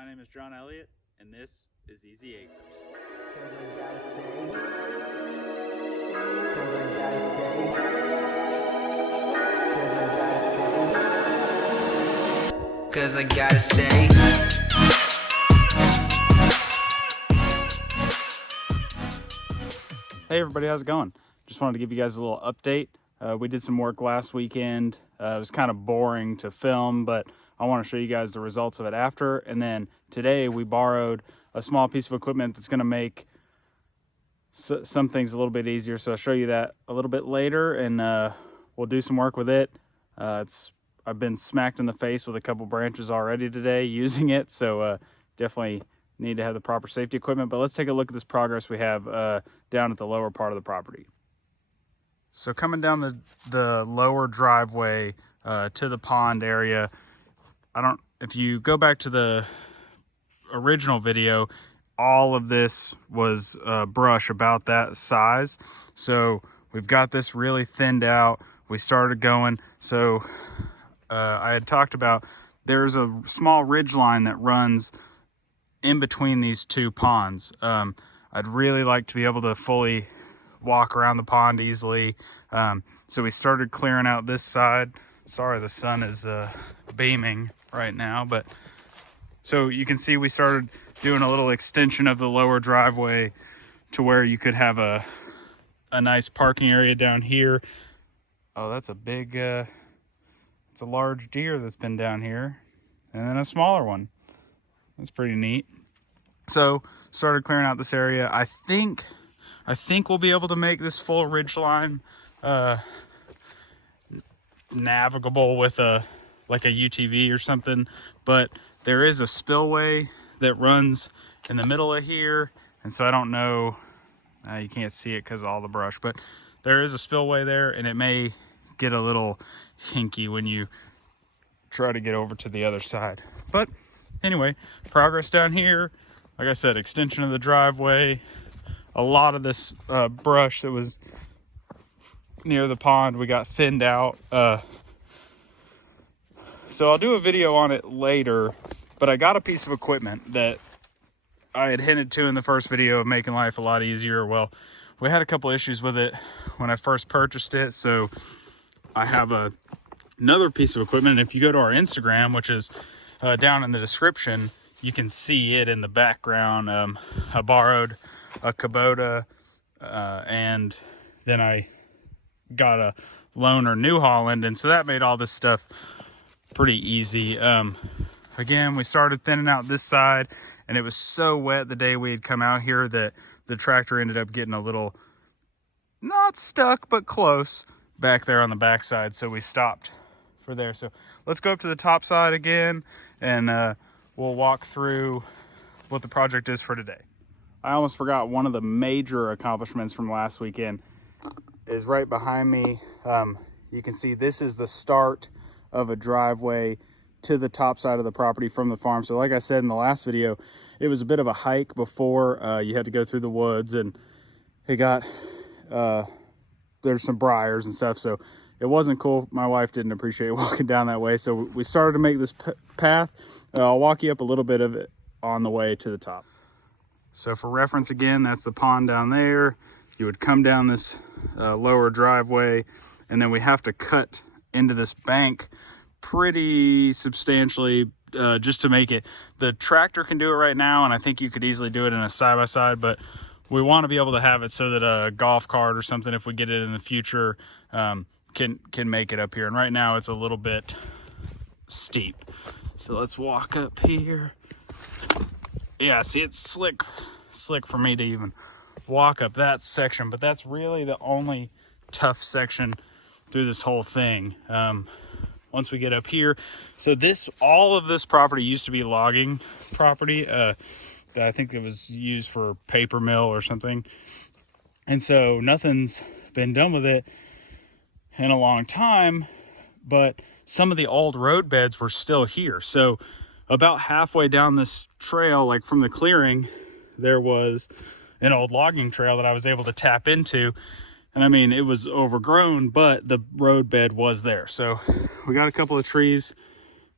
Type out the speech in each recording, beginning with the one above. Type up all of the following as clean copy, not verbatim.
My name is John Elliott, and this is Easy Acres. Cause I gotta stay. Hey everybody, how's it going? Just wanted to give you guys a little update. We did some work last weekend. It was kind of boring to film, but I want to show you guys the results of it after. And then today we borrowed a small piece of equipment that's going to make some things a little bit easier. So I'll show you that a little bit later, and we'll do some work with it. I've been smacked in the face with a couple branches already today using it, so definitely need to have the proper safety equipment. But let's take a look at this progress we have down at the lower part of the property. So coming down the lower driveway to the pond area, if you go back to the original video, all of this was brush about that size. So we've got this really thinned out. We started going. So I had talked about there's a small ridge line that runs in between these two ponds. I'd really like to be able to fully walk around the pond easily. So we started clearing out this side. Sorry, the sun is beaming right now, but so you can see we started doing a little extension of the lower driveway to where you could have a nice parking area down here. Oh, that's a big, it's a large deer that's been down here, and then a smaller one. That's pretty neat. So started clearing out this area. I think we'll be able to make this full ridge line navigable with like a UTV or something, but there is a spillway that runs in the middle of here, and so I don't know, you can't see it because of all the brush, but there is a spillway there, and it may get a little hinky when you try to get over to the other side. But anyway, progress down here. Like I said, extension of the driveway. A lot of this brush that was near the pond, we got thinned out. So I'll do a video on it later, but I got a piece of equipment that I had hinted to in the first video of making life a lot easier. Well, we had a couple issues with it when I first purchased it, so I have another piece of equipment. If you go to our Instagram, which is down in the description, you can see it in the background. I borrowed a Kubota, and then I got a loaner New Holland, and so that made all this stuff pretty easy. Again, we started thinning out this side, and it was so wet the day we had come out here that the tractor ended up getting a little, not stuck, but close back there on the backside, so we stopped for there. So let's go up to the top side again, and we'll walk through what the project is for today. I almost forgot, one of the major accomplishments from last weekend is right behind me. You can see this is the start of a driveway to the top side of the property from the farm. So like I said in the last video, it was a bit of a hike before. You had to go through the woods, and it got there's some briars and stuff, so it wasn't cool. My wife didn't appreciate walking down that way, so we started to make this path. I'll walk you up a little bit of it on the way to the top. So for reference, again, that's the pond down there. You would come down this lower driveway, and then we have to cut into this bank pretty substantially just to make it. The tractor can do it right now, and I think you could easily do it in a side-by-side, but we want to be able to have it so that a golf cart or something, if we get it in the future, can make it up here. And right now it's a little bit steep. So let's walk up here. Yeah, see, it's slick for me to even walk up that section, but that's really the only tough section through this whole thing. Once we get up here, so all of this property used to be logging property. I think it was used for paper mill or something, and so nothing's been done with it in a long time, but some of the old road beds were still here. So about halfway down this trail, like from the clearing, there was an old logging trail that I was able to tap into. And I mean, it was overgrown, but the road bed was there. So we got a couple of trees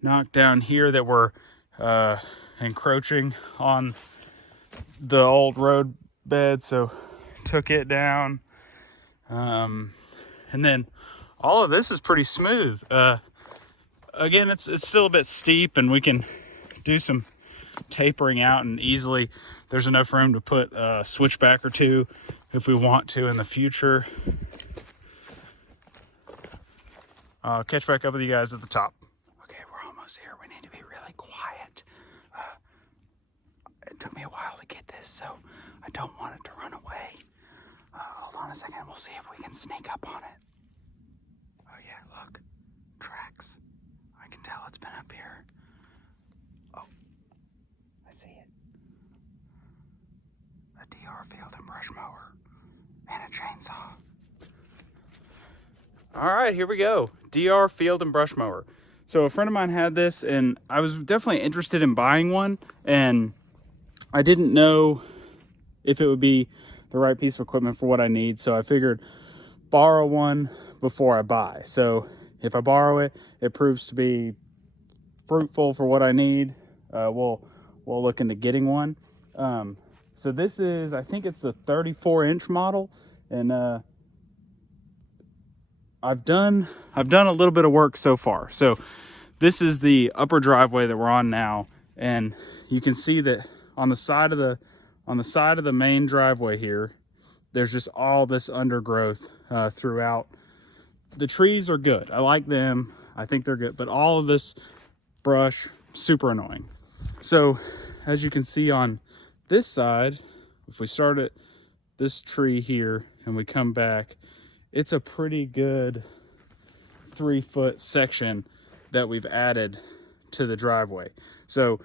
knocked down here that were encroaching on the old road bed, so took it down. And then all of this is pretty smooth. Again, it's still a bit steep, and we can do some tapering out, and easily there's enough room to put a switchback or two if we want to in the future. I'll catch back up with you guys at the top. Okay, we're almost here. We need to be really quiet. It took me a while to get this, so I don't want it to run away. Hold on a second. We'll see if we can sneak up on it. Oh yeah, look. Tracks. I can tell it's been up here. Oh, I see it. A DR field and brush mower and a chainsaw. All right, here we go. DR field and brush mower. So a friend of mine had this, and I was definitely interested in buying one, and I didn't know if it would be the right piece of equipment for what I need. So I figured borrow one before I buy. So if I borrow it, it proves to be fruitful for what I need. We'll look into getting one. So this is, I think it's the 34-inch model, and I've done a little bit of work so far. So this is the upper driveway that we're on now, and you can see that on the side of the main driveway here, there's just all this undergrowth throughout. The trees are good. I like them. I think they're good, but all of this brush, super annoying. So as you can see on this side, if we start at this tree here and we come back, it's a pretty good 3-foot section that we've added to the driveway. So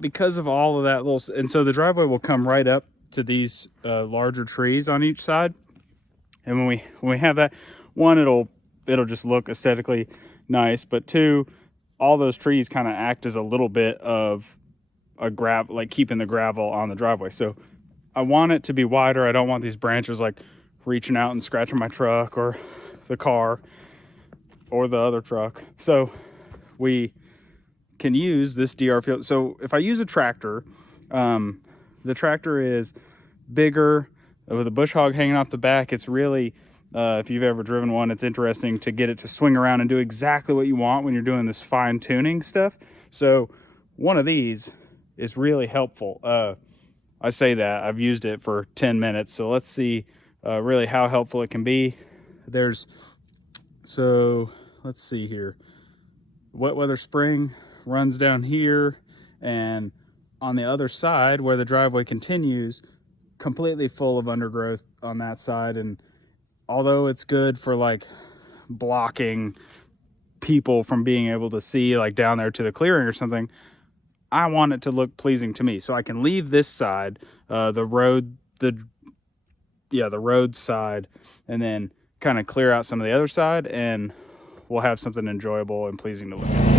because of all of that little, and so the driveway will come right up to these larger trees on each side. And when we have that, one, it'll just look aesthetically nice, but two, all those trees kind of act as a little bit of a gravel, like keeping the gravel on the driveway. So I want it to be wider. I don't want these branches like reaching out and scratching my truck or the car or the other truck. So we can use this DR field. So if I use a tractor, the tractor is bigger with a bush hog hanging off the back. It's really, if you've ever driven one, it's interesting to get it to swing around and do exactly what you want when you're doing this fine tuning stuff. So one of these is really helpful. I say that I've used it for 10 minutes. So let's see really how helpful it can be. So let's see here. Wet weather spring runs down here, and on the other side where the driveway continues, completely full of undergrowth on that side. And although it's good for like blocking people from being able to see like down there to the clearing or something, I want it to look pleasing to me. So I can leave this side, the road side, and then kind of clear out some of the other side, and we'll have something enjoyable and pleasing to look at.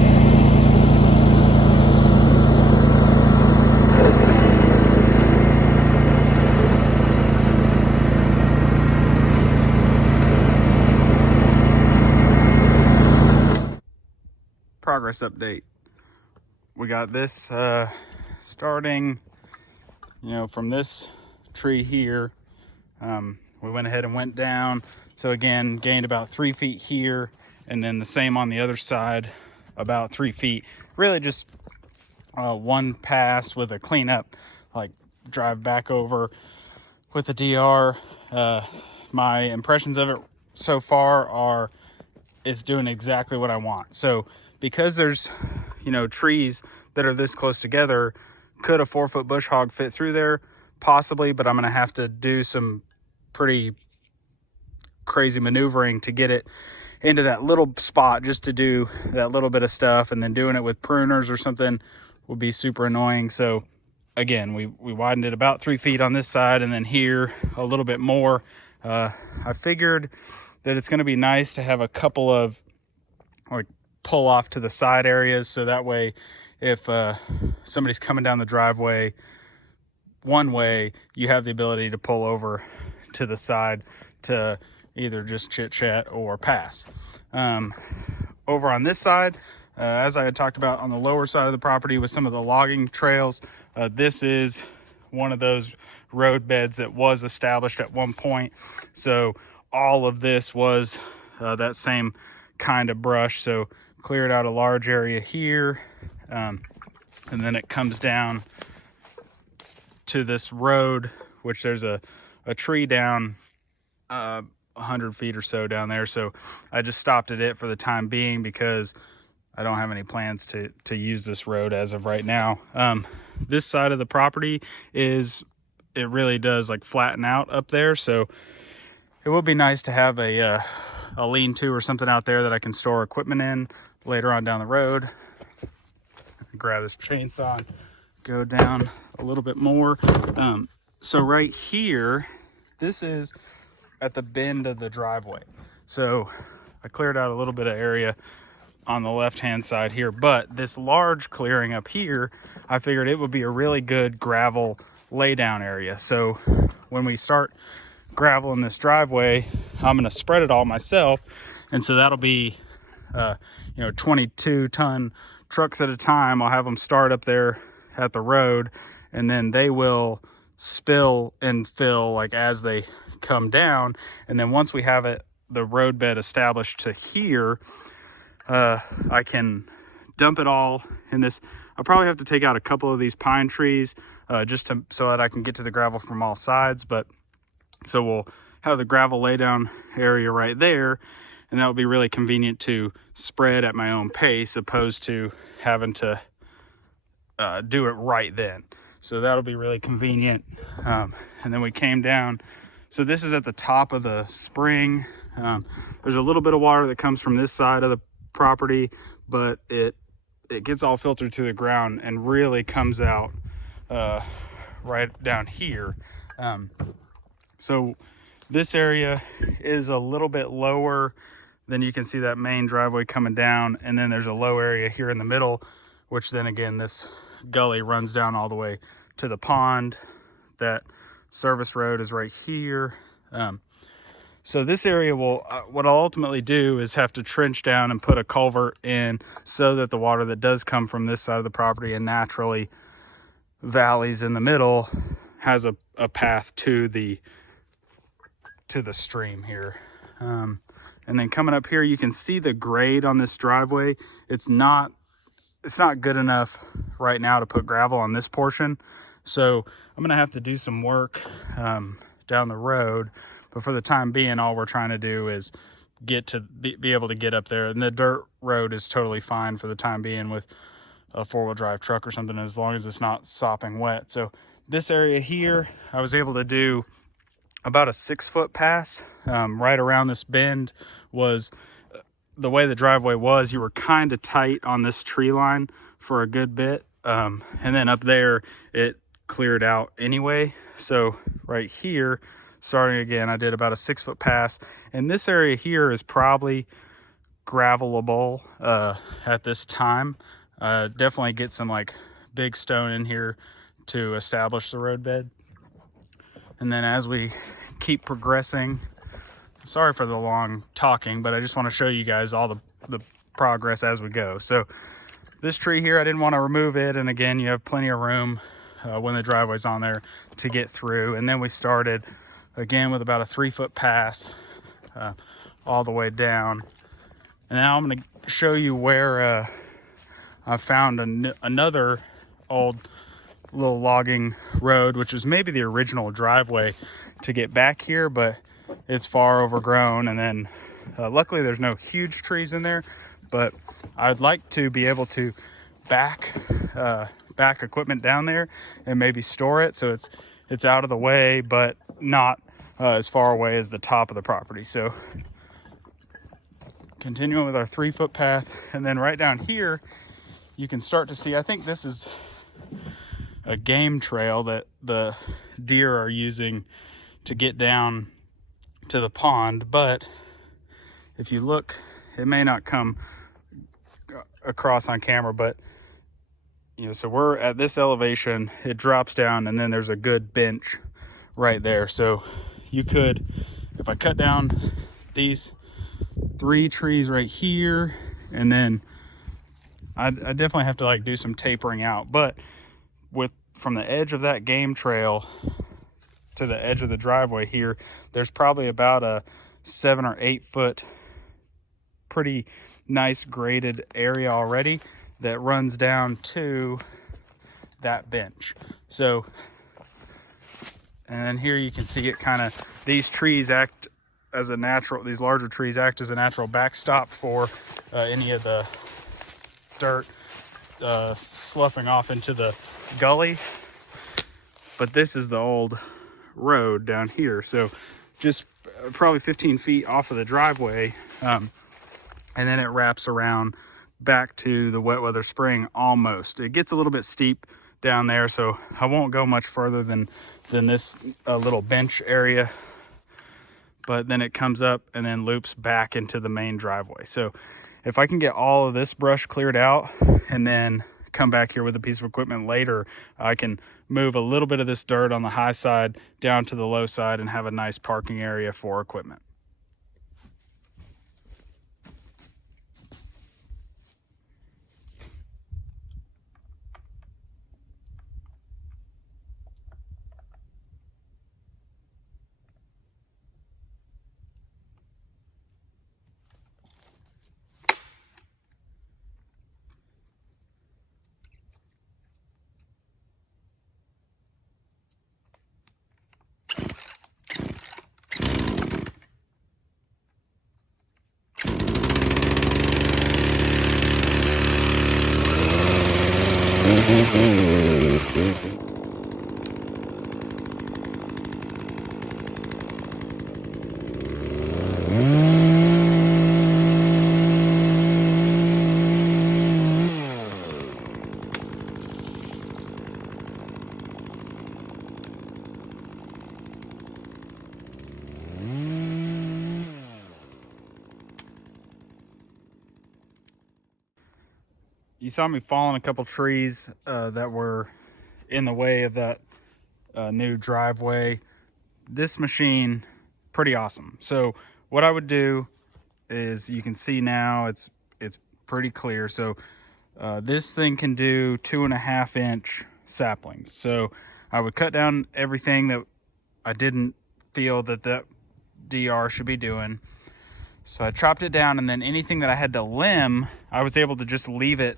Progress update. We got this starting, from this tree here. We went ahead and went down. So again, gained about 3 feet here, and then the same on the other side, about 3 feet. Really just one pass with a cleanup, like drive back over with the DR. My impressions of it so far are it's doing exactly what I want. So because there's, trees that are this close together, could a 4-foot bush hog fit through there? Possibly, but I'm going to have to do some pretty crazy maneuvering to get it into that little spot just to do that little bit of stuff, and then doing it with pruners or something would be super annoying. So again, we widened it about 3 feet on this side, and then here a little bit more. I figured that it's going to be nice to have a couple of like pull off to the side areas, so that way if somebody's coming down the driveway one way, you have the ability to pull over to the side to either just chit chat or pass. Over on this side, As I had talked about on the lower side of the property with some of the logging trails, this is one of those road beds that was established at one point. So all of this was that same kind of brush. So cleared out a large area here, and then it comes down to this road, which there's a tree down 100 feet or so down there. So I just stopped at it for the time being because I don't have any plans to use this road as of right now. This side of the property it really does like flatten out up there. So it would be nice to have a lean-to or something out there that I can store equipment in later on down the road. Grab this chainsaw and go down a little bit more. So right here, this is at the bend of the driveway. So I cleared out a little bit of area on the left-hand side here, but this large clearing up here, I figured it would be a really good gravel laydown area. So when we start gravel in this driveway, I'm going to spread it all myself, and so that'll be 22-ton trucks at a time. I'll have them start up there at the road, and then they will spill and fill like as they come down. And then once we have the road bed established to here, I can dump it all in this. I'll probably have to take out a couple of these pine trees so that I can get to the gravel from all sides. But so we'll have the gravel laydown area right there, and that will be really convenient to spread at my own pace, opposed to having to do it right then. So that'll be really convenient. And then we came down. So this is at the top of the spring. There's a little bit of water that comes from this side of the property, but it gets all filtered to the ground and really comes out right down here. So this area is a little bit lower than you can see that main driveway coming down, and then there's a low area here in the middle, which then again this gully runs down all the way to the pond. That service road is right here. So this area will, what I'll ultimately do is have to trench down and put a culvert in so that the water that does come from this side of the property and naturally valleys in the middle has a path to the stream here. And then coming up here, you can see the grade on this driveway. It's not good enough right now to put gravel on this portion. So I'm gonna have to do some work down the road. But for the time being, all we're trying to do is be able to get up there. And the dirt road is totally fine for the time being with a four-wheel drive truck or something, as long as it's not sopping wet. So this area here, I was able to do about a 6-foot pass right around this bend. Was the way the driveway was, you were kind of tight on this tree line for a good bit. And then up there, it cleared out anyway. So right here, starting again, I did about a 6-foot pass, and this area here is probably gravelable at this time. Definitely get some like big stone in here to establish the road bed. And then as we keep progressing, sorry for the long talking, but I just want to show you guys all the progress as we go. So this tree here, I didn't want to remove it, and again, you have plenty of room when the driveway's on there to get through. And then we started again with about a 3-foot pass all the way down. And now I'm going to show you where I found another old little logging road, which was maybe the original driveway to get back here, but it's far overgrown. And then luckily there's no huge trees in there, but I'd like to be able to back equipment down there and maybe store it so it's out of the way, but not as far away as the top of the property. So continuing with our 3-foot path, and then right down here you can start to see, I think this is a game trail that the deer are using to get down to the pond. But if you look, it may not come across on camera, but so we're at this elevation, it drops down, and then there's a good bench right there. So you could, if I cut down these 3 trees right here, and then I definitely have to like do some tapering out, but from the edge of that game trail to the edge of the driveway here, there's probably about a 7 or 8 foot pretty nice graded area already that runs down to that bench. So, and then here you can see it kind of, these trees act as a natural, these larger trees act as a natural backstop for any of the dirt sloughing off into the gully. But this is the old road down here, so just probably 15 feet off of the driveway, and then it wraps around back to the wet weather spring almost. It gets a little bit steep down there, so I won't go much further than this little bench area, but then it comes up and then loops back into the main driveway. So if I can get all of this brush cleared out and then come back here with a piece of equipment later, I can move a little bit of this dirt on the high side down to the low side and have a nice parking area for equipment. You saw me falling a couple trees that were in the way of that new driveway. This machine, pretty awesome. So what I would do is, you can see now it's pretty clear. So this thing can do 2.5 inch saplings. So I would cut down everything that I didn't feel that DR should be doing. So I chopped it down, and then anything that I had to limb, I was able to just leave it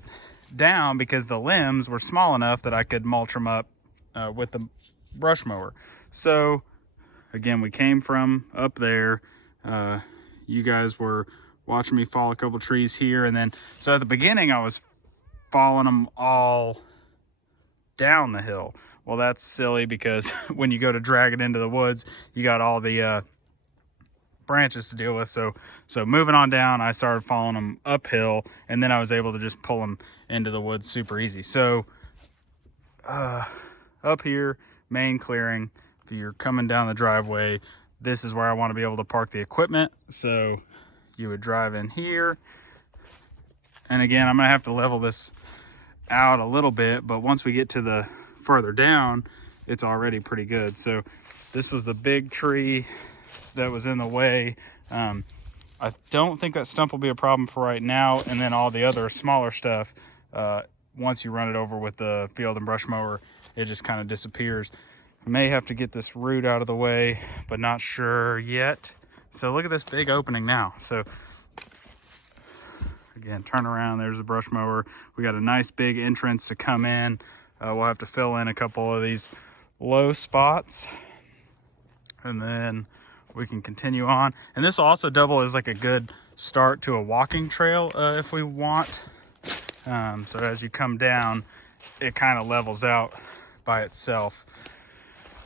down because the limbs were small enough that I could mulch them up with the brush mower. So again, we came from up there. You guys were watching me fall a couple trees here, and then so at the beginning I was falling them all down the hill. Well, that's silly because when you go to drag it into the woods, you got all the branches to deal with. So moving on down, I started following them uphill, and then I was able to just pull them into the woods super easy. So up here, main clearing, if you're coming down the driveway, this is where I want to be able to park the equipment. So you would drive in here, and again, I'm gonna have to level this out a little bit, but once we get to the further down, it's already pretty good. So this was the big tree that was in the way. I don't think that stump will be a problem for right now, and then all the other smaller stuff, once you run it over with the field and brush mower, it just kind of disappears. I may have to get this root out of the way, but not sure yet. So look at this big opening now. So again, turn around, there's the brush mower. We got a nice big entrance to come in. We'll have to fill in a couple of these low spots, and then we can continue on. And this will also double as like a good start to a walking trail if we want. So as you come down, it kind of levels out by itself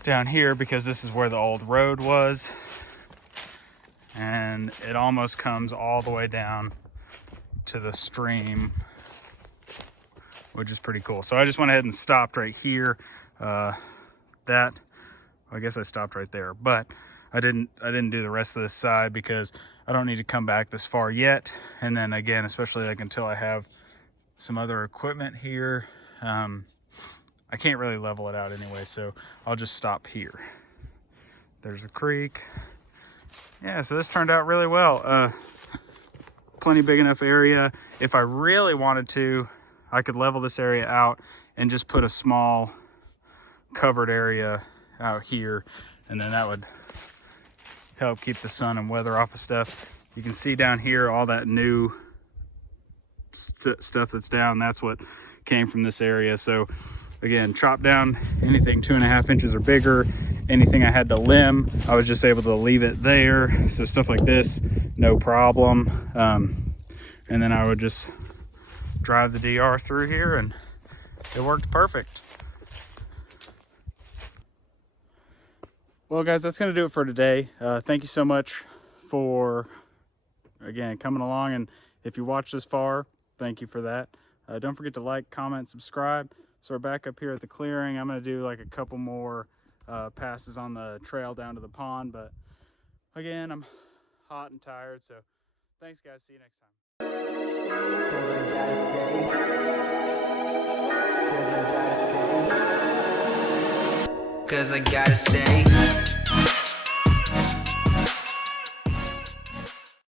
down here, because this is where the old road was, and it almost comes all the way down to the stream, which is pretty cool. So I just went ahead and stopped right here. I guess I stopped right there, but I didn't do the rest of this side because I don't need to come back this far yet. And then again, especially like until I have some other equipment here, I can't really level it out anyway, so I'll just stop here. There's a creek. Yeah, so this turned out really well. Plenty big enough area. If I really wanted to, I could level this area out and just put a small covered area out here, and then that would help keep the sun and weather off of stuff. You can see down here all that new stuff that's down. That's what came from this area. So again, chop down anything 2.5 inches or bigger. Anything I had to limb, I was just able to leave it there. So stuff like this, no problem. And then I would just drive the DR through here, and it worked perfect. Well guys, that's gonna do it for today. Thank you so much for, again, coming along, and if you watched this far, thank you for that. Don't forget to like, comment, subscribe. So we're back up here at the clearing. I'm gonna do like a couple more passes on the trail down to the pond, but again, I'm hot and tired, so thanks guys, see you next time. 'Cause I gotta stay.